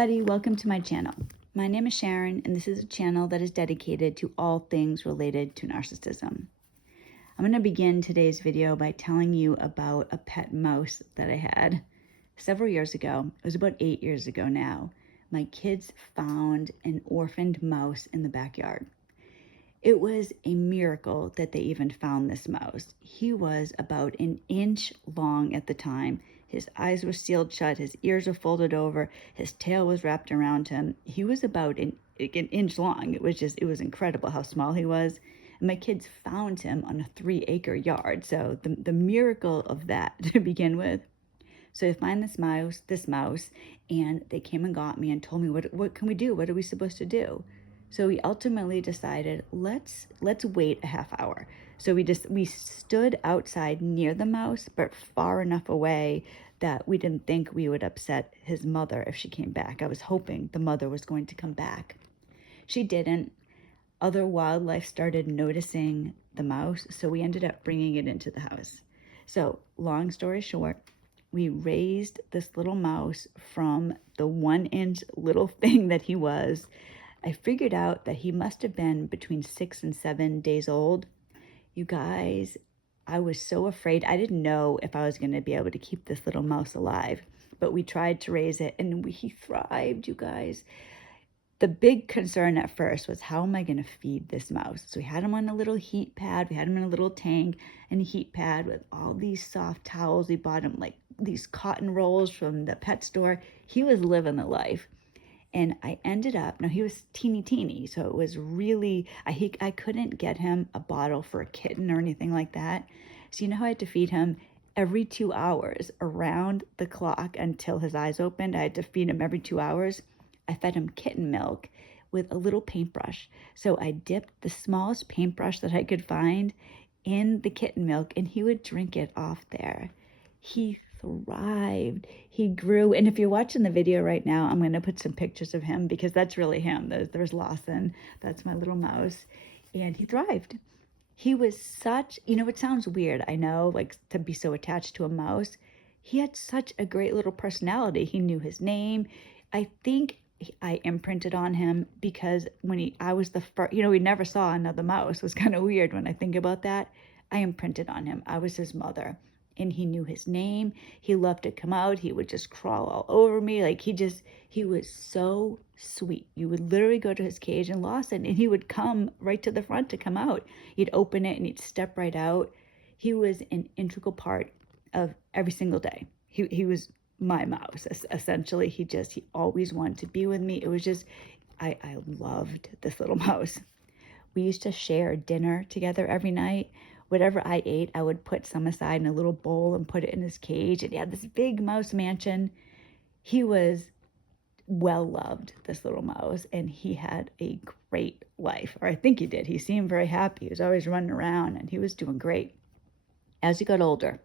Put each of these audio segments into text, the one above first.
everybody, welcome to my channel. My name is Sharon, and this is a channel that is dedicated to all things related to narcissism. I'm going to begin today's video by telling you about a pet mouse that I had several years ago. It was about 8 years ago now. My kids found an orphaned mouse in the backyard. It was a miracle that they even found this mouse. He was about an inch long at the time. His eyes were sealed shut, his ears were folded over, his tail was wrapped around him. He was about an inch long. It was incredible how small he was. And my kids found him on a 3-acre yard. So the miracle of that to begin with. So they find this mouse, and they came and got me and told me, what can we do? What are we supposed to do? So we ultimately decided, let's wait a half hour. So we stood outside near the mouse, but far enough away that we didn't think we would upset his mother if she came back. I was hoping the mother was going to come back. She didn't. Other wildlife started noticing the mouse, so we ended up bringing it into the house. So long story short, we raised this little mouse from the 1-inch little thing that he was. I figured out that he must have been between 6 and 7 days old. You guys, I was so afraid. I didn't know if I was going to be able to keep this little mouse alive, but we tried to raise it, and he thrived, you guys. The big concern at first was, how am I going to feed this mouse? So we had him on a little heat pad. We had him in a little tank and a heat pad with all these soft towels. We bought him like these cotton rolls from the pet store. He was living the life. And I ended up, now he was teeny, so it was really, I couldn't get him a bottle for a kitten or anything like that. So you know how I had to feed him every 2 hours around the clock until his eyes opened? I had to feed him every 2 hours. I fed him kitten milk with a little paintbrush. So I dipped the smallest paintbrush that I could find in the kitten milk, and he would drink it off there. He thrived. He grew. And if you're watching the video right now, I'm going to put some pictures of him because that's really him. There's Lawson. That's my little mouse. And he thrived. He was such, it sounds weird, I know, like to be so attached to a mouse. He had such a great little personality. He knew his name. I think I imprinted on him because I was the first, we never saw another mouse. It was kind of weird when I think about that. I imprinted on him. I was his mother. And he knew his name. He loved to come out. He would just crawl all over me. Like he was so sweet. You would literally go to his cage in Lawson, and he would come right to the front to come out. You'd open it and he'd step right out. He was an integral part of every single day. He was my mouse, essentially. He always wanted to be with me. It was just, I loved this little mouse. We used to share dinner together every night. Whatever I ate, I would put some aside in a little bowl and put it in his cage. And he had this big mouse mansion. He was well loved, this little mouse, and he had a great life, or I think he did. He seemed very happy. He was always running around, and he was doing great. As he got older,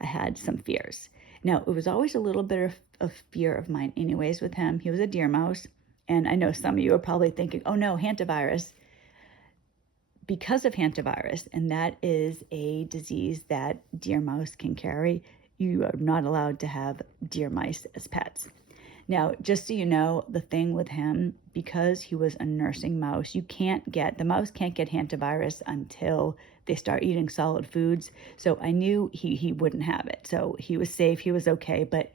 I had some fears. Now, it was always a little bit of fear of mine anyways with him. He was a deer mouse, and I know some of you are probably thinking, oh no, hantavirus. Because of hantavirus, and that is a disease that deer mouse can carry, you are not allowed to have deer mice as pets. Now, just so you know, the thing with him, because he was a nursing mouse, the mouse can't get hantavirus until they start eating solid foods. So I knew he wouldn't have it. So he was safe, he was okay, but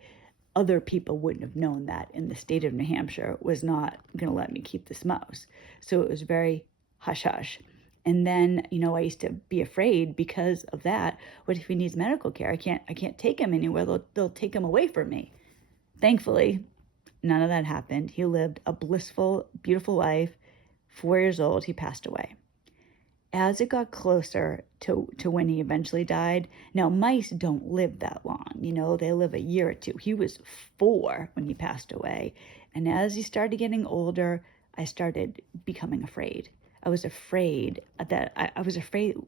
other people wouldn't have known that, and the state of New Hampshire was not going to let me keep this mouse. So it was very hush-hush. And then, I used to be afraid because of that. What if he needs medical care? I can't take him anywhere. They'll take him away from me. Thankfully, none of that happened. He lived a blissful, beautiful life. 4 years old, he passed away. As it got closer to when he eventually died, now mice don't live that long. They live a year or two. He was 4 when he passed away. And as he started getting older, I started becoming afraid. I was afraid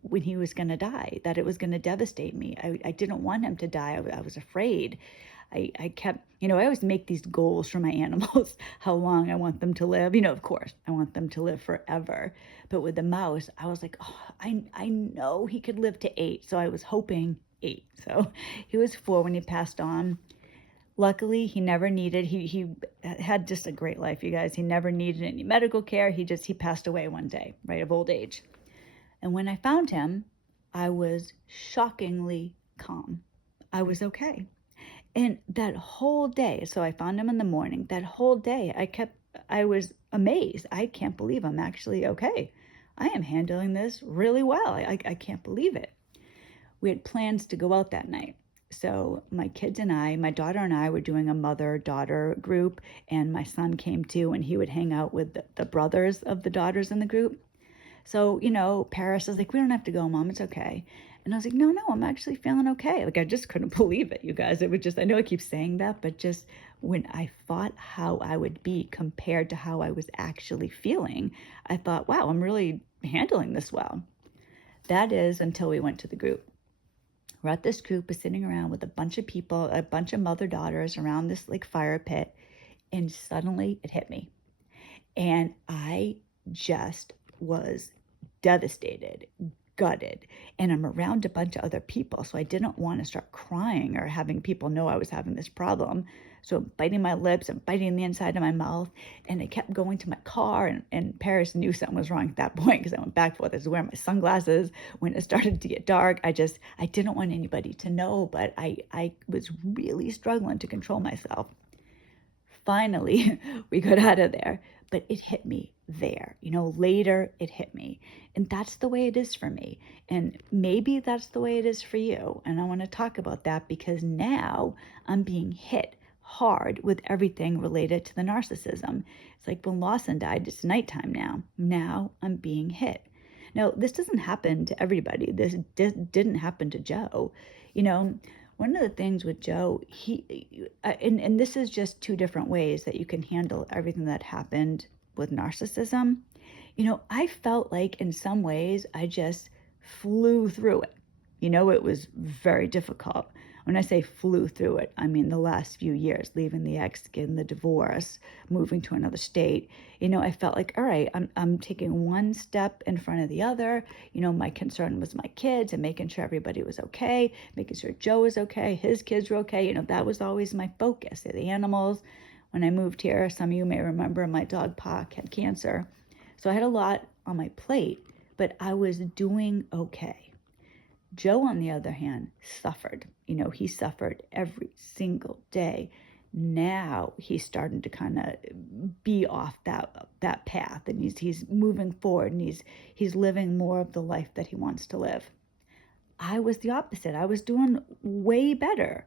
when he was going to die, that it was going to devastate me. I didn't want him to die. I was afraid. I kept, I always make these goals for my animals, how long I want them to live. Of course, I want them to live forever. But with the mouse, I was like, oh, I know he could live to 8. So I was hoping 8. So he was 4 when he passed on. Luckily, he never needed, he had just a great life, you guys. He never needed any medical care. He passed away one day, right, of old age. And when I found him, I was shockingly calm. I was okay. And that whole day, so I found him in the morning. That whole day, I was amazed. I can't believe I'm actually okay. I am handling this really well. I can't believe it. We had plans to go out that night. So my kids and my daughter and I were doing a mother-daughter group, and my son came too, and he would hang out with the brothers of the daughters in the group. So, Paris was like, we don't have to go, Mom. It's okay. And I was like, no, I'm actually feeling okay. Like, I just couldn't believe it, you guys. It was just, I know I keep saying that, but just when I thought how I would be compared to how I was actually feeling, I thought, wow, I'm really handling this well. That is until we went to the group. We're at this group, we're sitting around with a bunch of people, a bunch of mother-daughters around this like fire pit, and suddenly it hit me. And I just was devastated, gutted. And I'm around a bunch of other people, so I didn't want to start crying or having people know I was having this problem. So I'm biting my lips and biting the inside of my mouth. And I kept going to my car, and Paris knew something was wrong at that point because I went back and forth. I was wearing my sunglasses. When it started to get dark, I didn't want anybody to know, but I was really struggling to control myself. Finally, we got out of there, but it hit me there. Later it hit me. And that's the way it is for me. And maybe that's the way it is for you. And I want to talk about that because now I'm being hit hard with everything related to the narcissism. It's like when Lawson died, it's nighttime now. Now I'm being hit. Now, this doesn't happen to everybody. This didn't happen to Joe. One of the things with Joe, and this is just two different ways that you can handle everything that happened with narcissism. I felt like in some ways I just flew through it. It was very difficult. When I say flew through it, I mean the last few years, leaving the ex, getting the divorce, moving to another state. I felt like, all right, I'm taking one step in front of the other. My concern was my kids and making sure everybody was okay, making sure Joe was okay, his kids were okay. That was always my focus. The animals. When I moved here, some of you may remember my dog Pac had cancer. So I had a lot on my plate, but I was doing okay. Joe, on the other hand, suffered. He suffered every single day. Now he's starting to kind of be off that path, and he's moving forward, and he's living more of the life that he wants to live. I was the opposite. I was doing way better.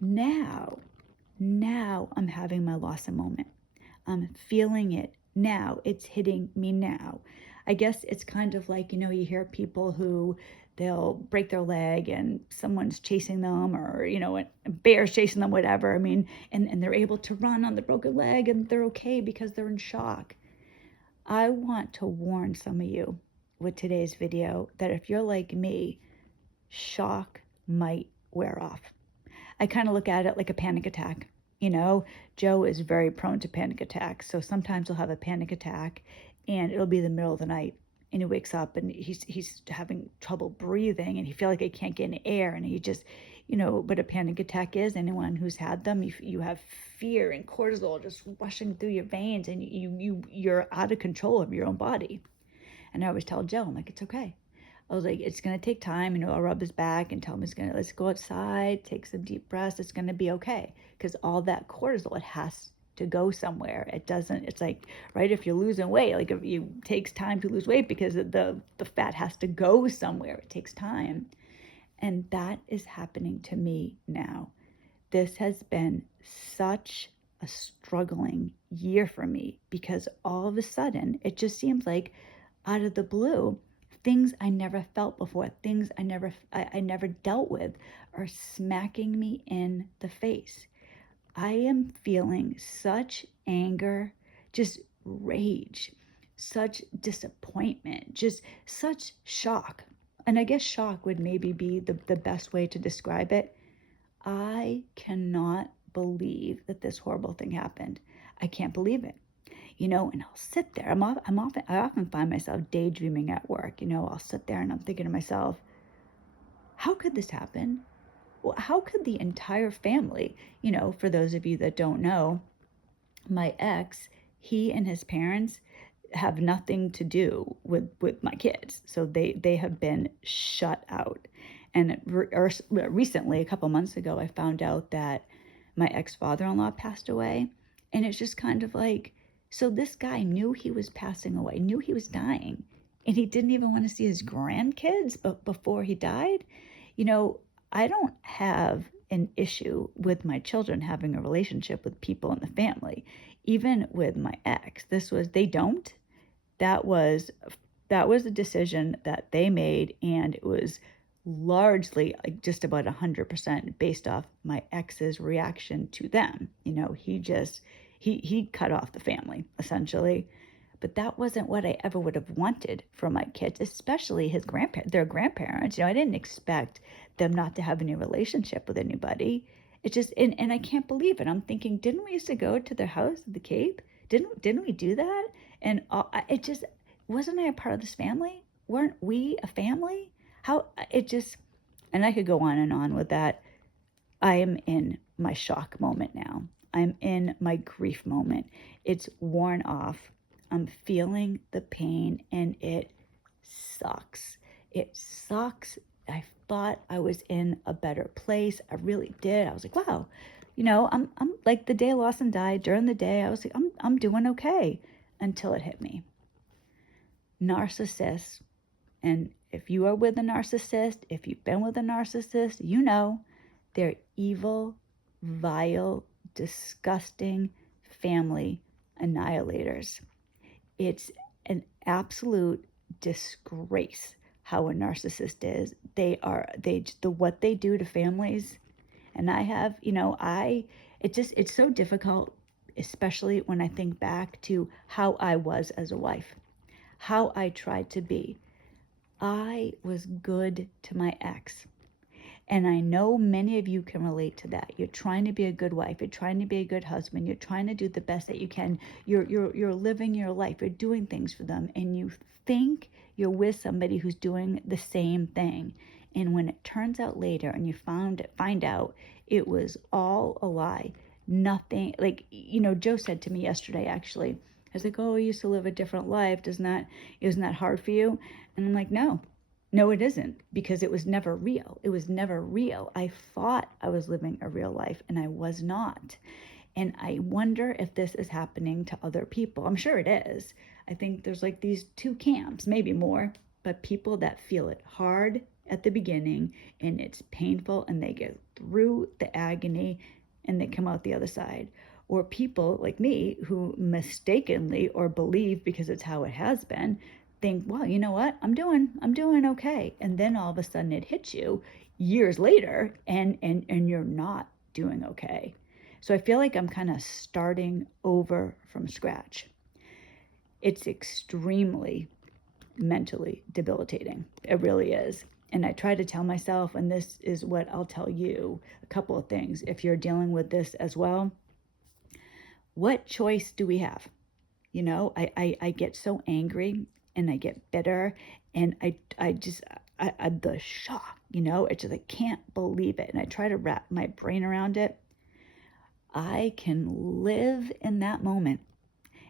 Now I'm having my Lawson moment. I'm feeling it now. It's hitting me now. I guess it's kind of like, you hear people who they'll break their leg and someone's chasing them, or, a bear's chasing them, whatever. I mean, and they're able to run on the broken leg and they're okay because they're in shock. I want to warn some of you with today's video that if you're like me, shock might wear off. I kind of look at it like a panic attack. Joe is very prone to panic attacks. So sometimes he'll have a panic attack and it'll be the middle of the night and he wakes up and he's having trouble breathing and he feels like he can't get any air, and he just, but a panic attack is, anyone who's had them, you have fear and cortisol just rushing through your veins, and you're out of control of your own body. And I always tell Joe, I'm like, it's okay. I was like, it's going to take time. I'll rub his back and tell him let's go outside, take some deep breaths. It's going to be okay. Because all that cortisol, it has to go somewhere. It's like, right, if you're losing weight, like if it takes time to lose weight because the fat has to go somewhere. It takes time. And that is happening to me now. This has been such a struggling year for me because all of a sudden, it just seems like out of the blue, things I never felt before, things I never dealt with are smacking me in the face. I am feeling such anger, just rage, such disappointment, just such shock. And I guess shock would maybe be the best way to describe it. I cannot believe that this horrible thing happened. I can't believe it. And I'll sit there. I often find myself daydreaming at work. I'll sit there and I'm thinking to myself, how could this happen? Well, how could the entire family, for those of you that don't know, my ex, he and his parents have nothing to do with my kids. So they have been shut out. And recently, a couple months ago, I found out that my ex-father-in-law passed away. And it's just kind of like, so this guy knew he was passing away, knew he was dying, and he didn't even want to see his grandkids but before he died. You know, I don't have an issue with my children having a relationship with people in the family, even with my ex. They don't. That was that was a decision that they made, and it was largely, like, just about 100% based off my ex's reaction to them. He cut off the family essentially. But that wasn't what I ever would have wanted for my kids, especially their grandparents. I didn't expect them not to have any relationship with anybody. It just, and I can't believe it. I'm thinking, didn't we used to go to their house at the Cape? Didn't we do that? And it just, wasn't I a part of this family? Weren't we a family? How it just, and I could go on and on with that. I am in my shock moment now. I'm in my grief moment. It's worn off. I'm feeling the pain, and it sucks. It sucks. I thought I was in a better place. I really did. I was like, wow, I'm like, the day Lawson died, during the day, I was like, I'm doing okay, until it hit me. Narcissists. And if you are with a narcissist, if you've been with a narcissist, they're evil, vile, disgusting family annihilators. It's an absolute disgrace how a narcissist is. What they do to families. And it's so difficult, especially when I think back to how I was as a wife, how I tried to be. I was good to my ex. And I know many of you can relate to that. You're trying to be a good wife. You're trying to be a good husband. You're trying to do the best that you can. You're living your life. You're doing things for them. And you think you're with somebody who's doing the same thing. And when it turns out later and you find out it was all a lie, nothing, like, Joe said to me yesterday, actually, I was like, oh, I used to live a different life. Isn't that hard for you? And I'm like, no, it isn't, because it was never real. It was never real. I thought I was living a real life, and I was not. And I wonder if this is happening to other people. I'm sure it is. I think there's like these two camps, maybe more, but people that feel it hard at the beginning and it's painful and they get through the agony and they come out the other side. Or people like me who mistakenly, or believe because it's how it has been, think, well, you know what? I'm doing okay. And then all of a sudden it hits you years later, and you're not doing okay. So I feel like I'm kind of starting over from scratch. It's extremely mentally debilitating. It really is. And I try to tell myself, and this is what I'll tell you, a couple of things. If you're dealing with this as well, what choice do we have? I get so angry and I get bitter, and the shock, it's just, I can't believe it. And I try to wrap my brain around it. I can live in that moment,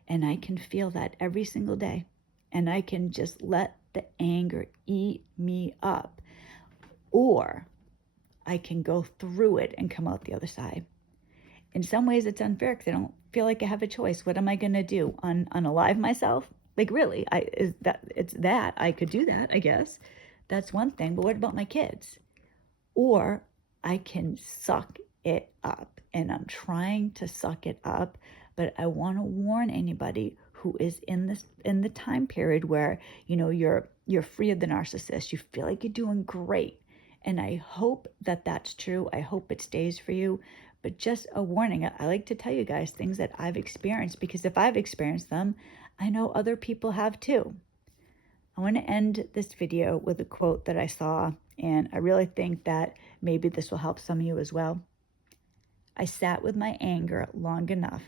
and I can feel that every single day, and I can just let the anger eat me up, or I can go through it and come out the other side. In some ways it's unfair because I don't feel like I have a choice. What am I going to do? Unalive myself? Like, really? I could do that, I guess. That's one thing. But what about my kids? Or I can suck it up, and I'm trying to suck it up. But I want to warn anybody who is in the time period where, you're free of the narcissist. You feel like you're doing great. And I hope that that's true. I hope it stays for you. But just a warning, I like to tell you guys things that I've experienced, because if I've experienced them, I know other people have too. I want to end this video with a quote that I saw, and I really think that maybe this will help some of you as well. I sat with my anger long enough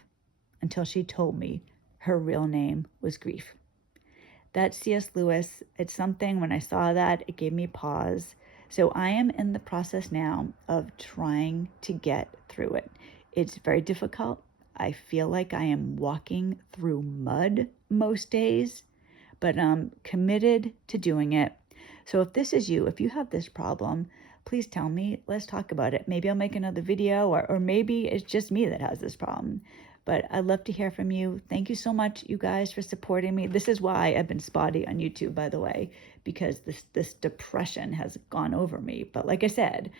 until she told me her real name was grief. That's C.S. Lewis. It's something, when I saw that, it gave me pause. So I am in the process now of trying to get through it. It's very difficult. I feel like I am walking through mud most days, but I'm committed to doing it. So if this is you, if you have this problem, please tell me. Let's talk about it. Maybe I'll make another video, or maybe it's just me that has this problem. But I'd love to hear from you. Thank you so much, you guys, for supporting me. This is why I've been spotty on YouTube, by the way, because this depression has gone over me. But like I said,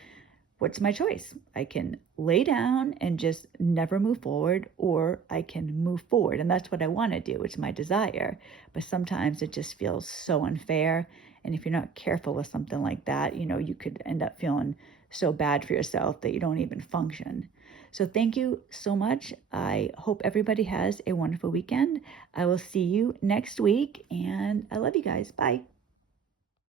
what's my choice? I can lay down and just never move forward, or I can move forward. And that's what I want to do. It's my desire. But sometimes it just feels so unfair. And if you're not careful with something like that, you could end up feeling so bad for yourself that you don't even function. So thank you so much. I hope everybody has a wonderful weekend. I will see you next week, and I love you guys. Bye.